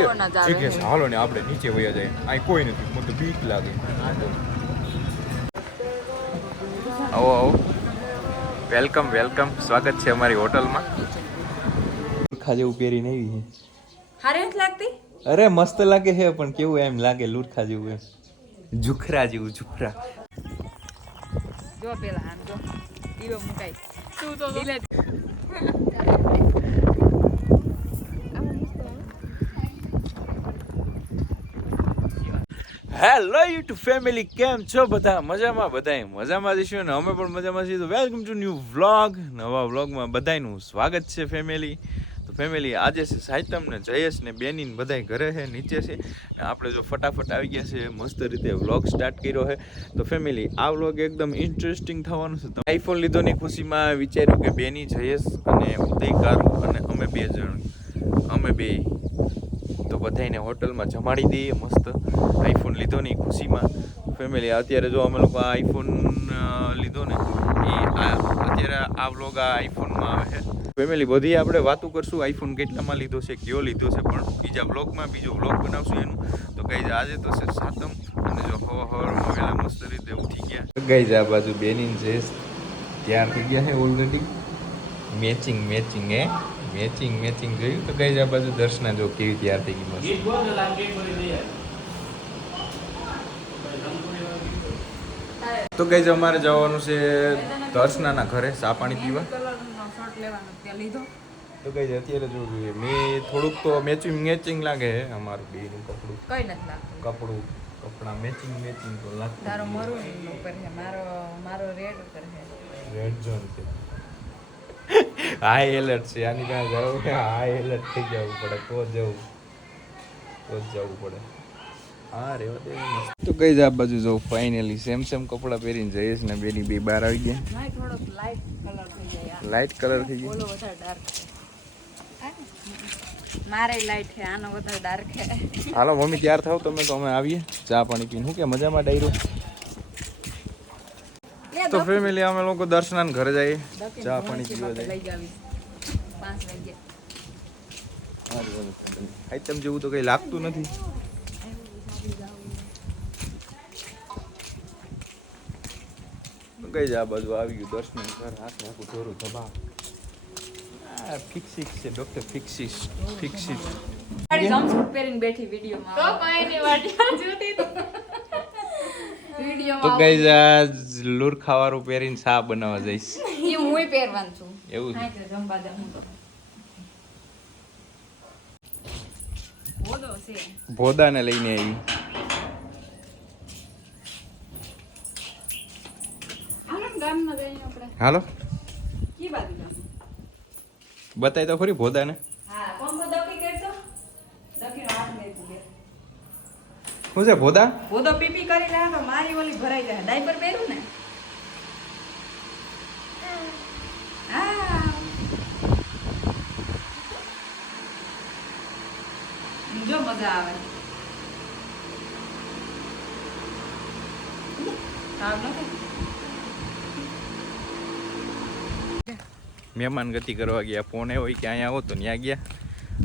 છે. હાલો ને આપણે નીચે વયા જાય. અહીં કોઈ નથી મને તો બીક લાગે. આવો આવો. Welcome welcome. સ્વાગત છે અમારી હોટલમાં. લુરખા જેવું પહેરીને આવી હારે નથી લાગતી? અરે મસ્ત લાગે છે પણ કેવું એમ લાગે લુરખા જેવું એમ. જુખરા જેવું જુખરા જો પેલા આમ જો. દીવો મુકાય. તું તો હેલો યુટ્યુબ ફેમિલી કેમ છો બધા? મજામાં, બધાય મજામાં જઈશું અને અમે પણ મજામાં છીએ. તો વેલકમ ટુ ન્યૂ વ્લોગ નવા વ્લોગમાં બધાયનું સ્વાગત છે ફેમિલી તો ફેમિલી આજે છે સાહિત્યમ ને જયેશ ને બેની ને બધાય ઘરે છે, નીચે છે. ને આપણે જો ફટાફટ આવી ગયા છે મસ્ત રીતે વ્લોગ સ્ટાર્ટ કર્યો છે. તો ફેમિલી આ વ્લોગ એકદમ ઇન્ટરેસ્ટિંગ થવાનું છે. તો આઈફોન લીધોની ખુશીમાં વિચાર્યું કે બેની જયેશ અને ઉદય કારું અને અમે બે જણ. અમે બે તો બધાયને હોટલમાં જમાડી દઈએ મસ્ત. આઈફોન લીધો ને ખુશીમાં. ફેમિલી અત્યારે જો અમે લોકો આ આઈફોન લીધો ને, એ અત્યારે આ વ્લોગ આ આઈફોનમાં આવે છે. ફેમિલી બધી આપણે વાતો કરશું. આઈફોન કેટલામાં લીધો છે, કયો લીધો છે, પણ બીજા વ્લોગમાં બીજો વ્લોગ બનાવશું એનું. તો કઈ આજે તો છે સાતમ, અને જો હવા હવામાં મસ્ત રીતે ઉઠી ગયા. ગઈ આ બાજુ બેની છે. તૈયાર થઈ ગયા છે ઓલરેડી મેચિંગ મેચિંગ હે? મેચિંગ મેચિંગ જોયું તો ગઈ આ બાજુ દર્શના જો કેવી તૈયાર થઈ ગઈ મસ્ત તો ગઈ અમારે જવાનું છે દર્શનાના ઘરે ચા પાણી પીવા. તો ગઈ અત્યારે જો મેં થોડુંક તો મેચિંગ મેચિંગ લાગે છે અમારું બેનું કપડું. કઈ નથી લાગતું. કપડું કપડા મેચિંગ મેચિંગ તો તારો લાગતું મરૂન ઉપર છે મારો મારો રેડ ઉપર છે. રેડ ઝોન છે. હાઈ એલર્ટ છે આની ત્યાં જવું હાઈ એલર્ટ થઈ જવું પડે તો જવું. તો જવું પડે. હા રેવા દે તો કઈ જ આ બાજુ જવું ફાઇનલી સેમ સેમ કપડાં પહેરીને જઈશ ને બેની બે બહાર આવી ગયા. લાઈટ કલર થઈ લાઇટ કલર થઈ ગયો. ઓલો વધારે ડાર્ક છે. મારે લાઈટ છે આનો વધારે ડાર્ક છે. હાલો મમ્મી તૈયાર થાવ તમે તો અમે આવીએ. ચા પાણી પીને. શું કે મજામાં ડાયરો? તો ફેમિલી અમે લોકો દર્શન ઘરે જઈએ. ચા પાણી પીવા જઈએ. આઈટમ જેવું. તો કઈ લાગતું નથી. કઈ જ આ બાજુ આવી ગયું દર્શન ઘર હાથ આખું ધોરું ધબા. આ ફિક્સિસ છે ડોક્ટર ફિક્સિસ ફિક્સિસ. મારી જમ્પસૂટ પહેરીને બેઠી વિડીયોમાં. તો કઈ નહીં વાટિયા જોતી તો. વિડીયોમાં કઈ જ આ લુરખાવાળું પહેરીને શા બનાવવા જઈશ. એ હું પહેરવાનું છું. એવું જમવા તો. છે ભોદાને લઈને આવી. હાલો? બતાય તો ખરી ભોદાને હા કોણ કોણ દક્ષિણ કરશો દક્ષિણ હાથ લઈ જઈએ શું છે ભોદા? ભોદો પીપી કરી રહ્યા તો મારી ઓલી ભરાઈ જાય. ડાયપર પહેરું ને? જો મજા આવે. મહેમાન ગતિ કરવા ગયા. પોણે હોય કે અહીંયા આવો તો ત્યાં ગયા.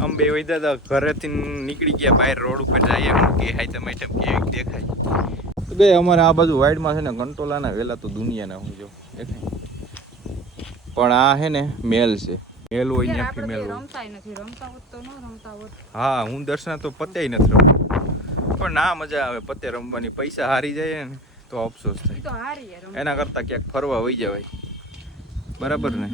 આમ બે હોય દાદા ઘરેથી નીકળી ગયા બહાર રોડ ઉપર જઈએ કે હાઈ તમે આઈટમ કેવી દેખાય. તો બે અમારે આ બાજુ વાઇડમાં છે ને કંટોલાના વેલા તો દુનિયાના હું જો દેખાય. પણ આ છે ને મેલ છે. મેલ હોય ને ફિમેલ હોય. રમતાય નથી રમતા હોત તો ન રમતા હોત. હા હું દર્શના તો પત્યાય નથી રમતો. પણ ના મજા આવે પતે રમવાની. પૈસા હારી જાય ને તો અફસોસ થાય. તો એના કરતાં ક્યાંક ફરવા વહી જવાય. બરાબર ને.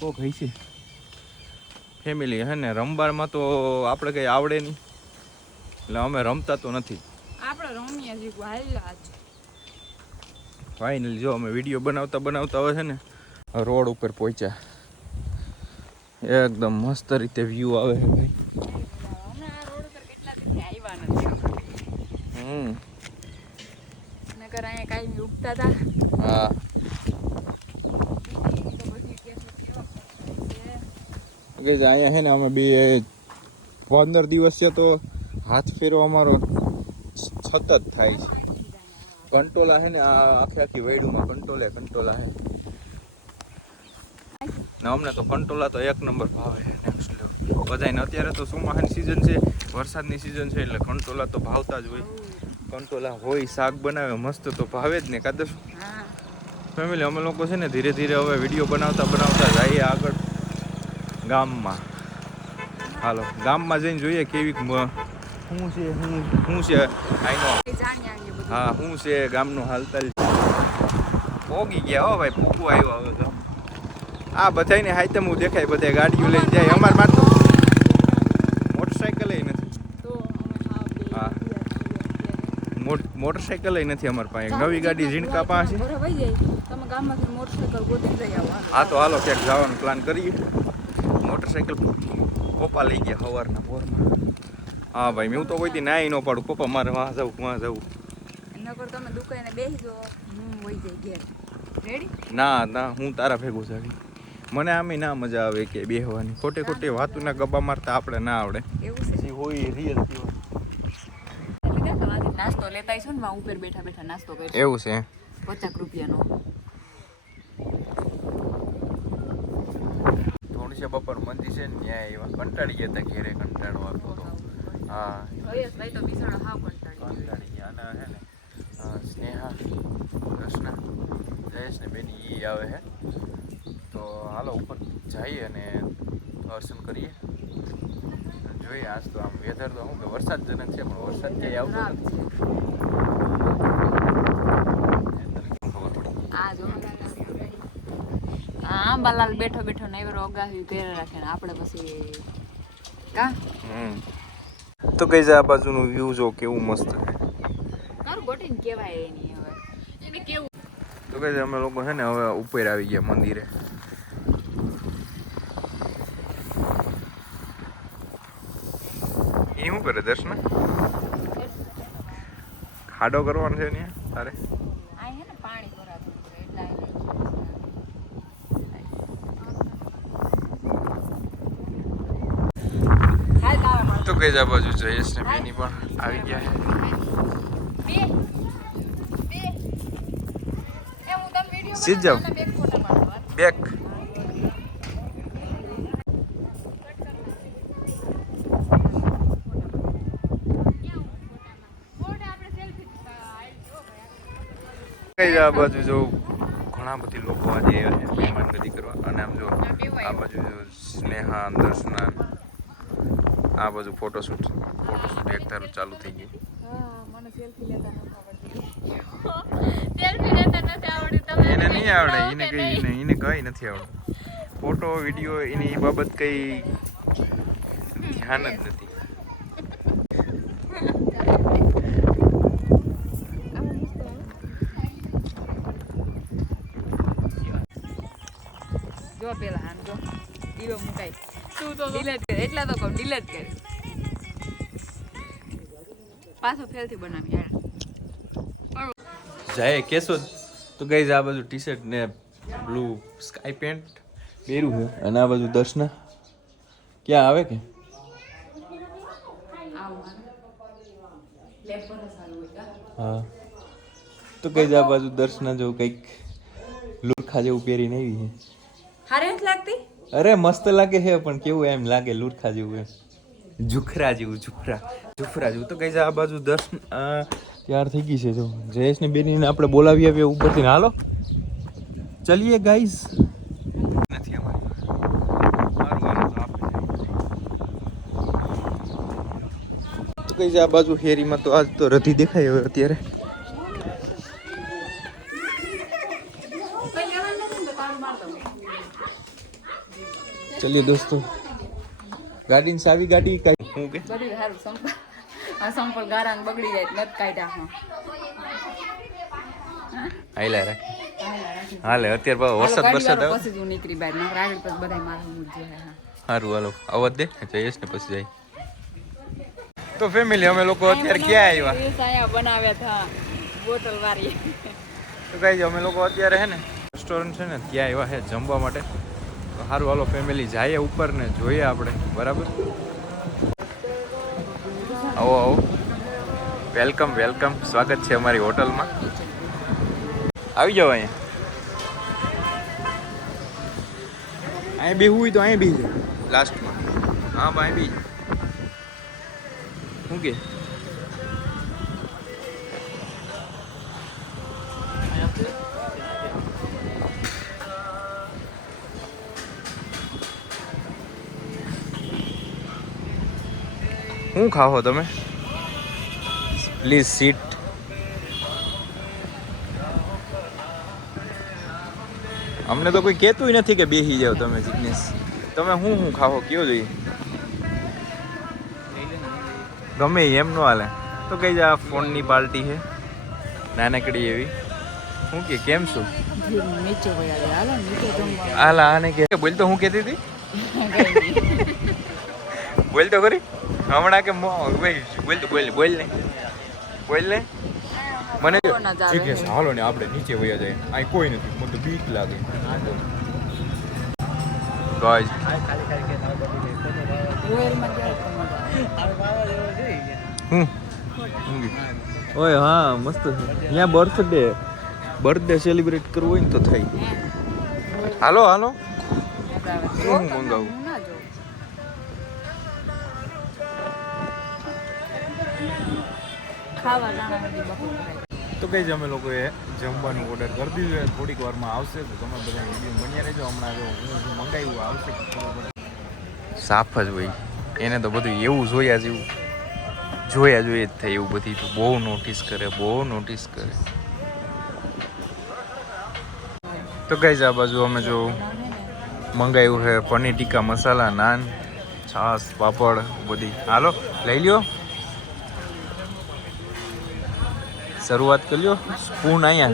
કોક હોય છે. ફેમિલી હે ને રમબારમાં તો આપણે કંઈ આવડે નહીં. એટલે અમે રમતા તો નથી. આપણે રમીએ છીએ હાલ્યા ફાઇનલી જો અમે વીડિયો બનાવતા બનાવતા હવે છે ને રોડ ઉપર પહોંચ્યા. એકદમ મસ્ત રીતે વ્યૂ આવે છે ભાઈ. હમણાં આ રોડ ઉપર કેટલા દિવસથી આવ્યા નથી. આપણે. હમ. નગર અહીંયા કાંઈ ઉગતા હતા. હા બીજી તો બધી કેસ કેવો છે. કે જે અહીંયા છે ને અમે બે પંદર દિવસ છે તો હાથ ફેરવો અમારો સતત થાય છે. કંટોલા છે ને આ આખે આખી વૈડુમાં કંટોલે કંટોલા છે. ને અમને તો કંટોલા તો એક નંબર ભાવે નેક્સ્ટ બધાને અત્યારે તો ચોમાસાની સિઝન છે વરસાદની સિઝન છે એટલે કંટોલા તો ભાવતા જ હોય. કંટોલા હોય શાક બનાવે મસ્ત તો ભાવે જ ને કાદર ફેમિલી અમે લોકો છે ને ધીરે ધીરે હવે વીડિયો બનાવતા બનાવતા જઈએ આગળ. ગામમાં. હાલો ગામમાં જઈને જોઈએ કેવી શું છે શું શું છે આઈનો. હા શું છે ગામનું હાલતાલ પોગી ગયા હો ભાઈ પૂકું આવ્યો હવે ગામ આ બધાયને હાઈતમ દેખાય બધા ગાડીઓ લઈને જાય. અમારે માટે તો મોટરસાઇકલ નથી. હા. હા. મોટરસાઇકલ નથી અમારી પાસે. નવી ગાડી ઝીણકા પાસે. હા તો હાલો ક્યાંક જવાનો પ્લાન કરીએ. મોટરસાઇકલ પપ્પા લઈ ગયા સવારના પોરમાં હા ભાઈ મેં તો કોઈથી નાઈ ન પાડું. પપ્પા મારે વાં જવું વાં જવું નકર તમે દુકાને બેસી જો હું વહી જઈ ઘેર. રેડી ના ના હું તારા ભેગું જાવી મને આમે ના મજા આવે કે બેહવાની. ખોટે ખોટે વાતુના ગબ્બા મારતા આપણે ના આવડે. એવું છે. જે હોય રિયલ નાસ્તો લેતા આવીશું ને માં ઉપર બેઠા બેઠા નાસ્તો કરી. એવું છે. પચાસ રૂપિયાનો. છે બપોર મંદી છે ને ત્યાં એવા. કંટાળી ગયા હતા ઘેરે કંટાળો આવતો હતો હા. હયસ તો બિસાડો હા કંટાળી કંટાળી ગયા. અને હે ને સ્નેહા કૃષ્ણા જયેશ ને બેન એ આવે હે. તો હાલો ઉપર જઈએ અને દર્શન કરીએ. જોઈએ આજ તો આમ વેધર તો શું કે વરસાદજનક છે પણ વરસાદ ક્યાંય આવતો નથી ખબર પડી આ જો આ આંબાલાલ બેઠો બેઠો નૈવરો અગાહ્યું ઘેરે રાખે ને આપણે પછી કા? તો કઈ આ બાજુનું વ્યૂ જો કેવું મસ્ત તારું ગોટીને કહેવાય એની હવે. એને કેવું? તો કઈ અમે લોકો છે ને હવે ઉપર આવી ગયા મંદિરે. એ શું કરે દર્શન? ખાડો કરવાનો છે ને તારે આ હે ને પાણી ભરાતું છે એટલે આ હાલ આ બાજુ જયેશ ને બેની પણ આવી ગયા છે. બે બે. એ હું તને વિડિયો સીધ જાઓ. બેક. આ બાજુ જો ઘણા બધી લોકો આજે મહેમાનગતિ કરવા અને આમ જો આ બાજુ સ્નેહા દર્શના આ બાજુ ફોટોશૂટ ફોટોશૂટ એક તારું ચાલુ થઈ ગયું. એને નહીં આવડે એને કઈ એને એને કઈ નથી આવડે ફોટો વીડિયો એની બાબત કઈ ધ્યાન જ નથી. જો પેલા. દીવો મુકાય. તું તો ડિલેટ કર એટલા તો કહું ડિલેટ કર. પાછો ફેલથી બનાવી યાર જાય કેશોદ. તો ગઈ આ બધું ટી શર્ટ ને બ્લુ સ્કાય પેન્ટ પહેર્યું છે. અને આ બાજુ દર્શના. ક્યાં આવે કે? હા. તો કઈ આ બાજુ દર્શના જો કંઈક લુરખા જેવું પહેરીને આવી છે. હારે નથી લાગતી? અરે મસ્ત લાગે છે પણ કેવું એમ લાગે લુરખા જેવું એમ. જુખરા જેવું જુખરા જુખરા જેવું. તો કઈ આ બાજુ દસ તૈયાર થઈ ગઈ છે જો. જયેશ ને બેનીને આપણે બોલાવી આવીએ ઉપરથી. ને હાલો. ચલીએ ગાઈઝ નથી અમારી કઈ આ બાજુ ફેરીમાં તો આજ તો રધી દેખાય હવે અત્યારે કઈ લેવાનું નથી ને તો તારું માર દઉં ચલીએ દોસ્તો. ગાડીની સાવી ગાડી કઈ હું કે? બધી સારું સંપલ. આ સંપલ ગારાંગ બગડી જાય નત કાઢ્યા હાઈલા રાખ હાલે અત્યારે બહુ વરસાદ વરસાદ આવે પછી હું નીકળી બહાર નકર રાગડ પર બધાય મારું મૂડ જોયા હા. સારું હાલો. અવાજ દે. જયેશ ને પછી જાય તો ફેમિલી અમે લોકો અત્યારે ક્યાં આવ્યા? રીલ્સ અહીંયા બનાવ્યા હતા. બોટલ વાળી. તો કઈ અમે લોકો અત્યારે હે ને રેસ્ટોરન્ટ છે ને ત્યાં આવ્યા છે જમવા માટે. તો સારું હાલો ફેમિલી જઈએ ઉપર ને જોઈએ આપણે બરાબર? આવો આવો. વેલકમ વેલકમ સ્વાગત છે અમારી હોટલમાં. આવી જાઓ અહીંયા. અહીંયા બેહવું હોય તો અહીંયા જાય લાસ્ટમાં હા ભાઈ બી. શું કે? શું ખાઓ તમે? પ્લીઝ સીટ અમને તો કોઈ કહેતું નથી કે બેસી જાઓ તમે જિગ્નેશ. તમે શું શું ખાઓ કયો જોઈએ? ગમે એમ નો હાલે. તો કઈ જા ફોનની પાર્ટી છે? નાનકડી એવી. હું કે કેમ છું? હાલા આને કે બોલ તો હું કહેતી હતી? બોલ તો ખરી. હમણાં કે બોલ તો બોલ બોલ ને. બોલ ને. મને કોના જ આવે જીજ્ઞેસ છે? હાલો ને આપણે નીચે વયા જાય. અહીં કોઈ નથી મને તો બીક લાગે. ગાઈસ ઓય હા મસ્ત છે. અહીંયા બર્થડે બર્થડે સેલિબ્રેટ કરવું હોય ને તો થાય. હાલો હાલો. શું મંગાવું? ખાવા જાણા તો કઈ જ અમે લોકોએ જમવાનું ઓર્ડર કરી દીધું થોડીક વારમાં આવશે તો તમે બધા વીડિયો બન્યા રહેજો. હમણાં હું મંગાવ્યું, આવશે સાફ જ હોય. એને તો બધું એવું જોયા જેવું, જોયા જોઈએ જ થાય એવું બધી તો બહુ નોટિસ કરે, બહુ નોટિસ કરે. તો કઈ આ બાજુ અમે જો મંગાવ્યું છે પનીર ટીકા મસાલા, નાન છાસ પાપડ, બધી. હાલો, લઈ લ્યો. શરૂઆત કરી લો સ્પૂન અહીંયા.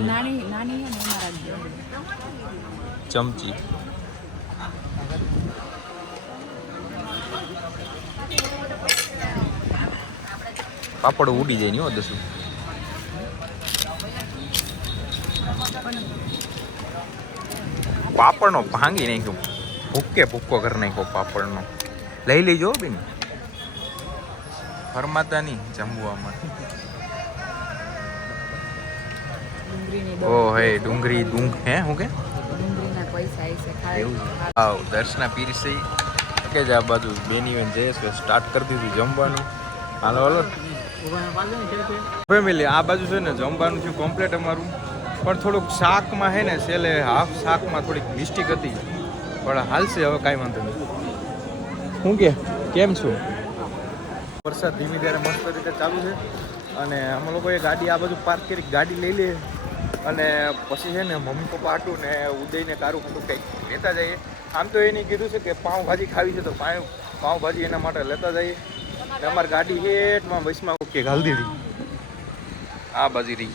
ચમચી. પાપડ ઉડી જાય નહીં દસું. પાપડનો ભાંગી નાખ્યો. ભૂકે ભૂક્કો કરી નાખ્યો પાપડનો. લઈ લેજો જો બેન. ફરમાતા નહીં જમવામાં. ડુંગળીની ઓ હે ડુંગળી ડુંગ હે હું કે? ડુંગળીના પૈસા છે ખાય. આવ દર્શના પીરસી કે જ આ બાજુ બેની વેન જઈએ છે સ્ટાર્ટ કરી દીધું જમવાનું? હાલો હાલો. ફેમિલી આ બાજુ છે ને જમવાનું થયું કમ્પ્લેટ અમારું. પણ થોડુંક શાકમાં છે ને છેલ્લે હાફ શાકમાં થોડીક મિસ્ટેક હતી. પણ હાલશે હવે કાંઈ વાંધો નહીં. શું કે કેમ છું? વરસાદ ધીમી ત્યારે મસ્ત રીતે ચાલુ છે. અને અમે લોકોએ ગાડી આ બાજુ પાર્ક કરી ગાડી લઈ લઈએ. અને પછી છે ને મમ્મી પપ્પા હાટું ને ઉદયને તારું હતું કંઈક લેતા જઈએ. આમ તો એને કીધું છે કે પાઉંભાજી ખાવી છે તો પાઉં પાઉંભાજી એના માટે લેતા જઈએ. અમારી ગાડી હેઠમાં વચમાં ઓકે ઘાલ દીધી આ બાજી રહી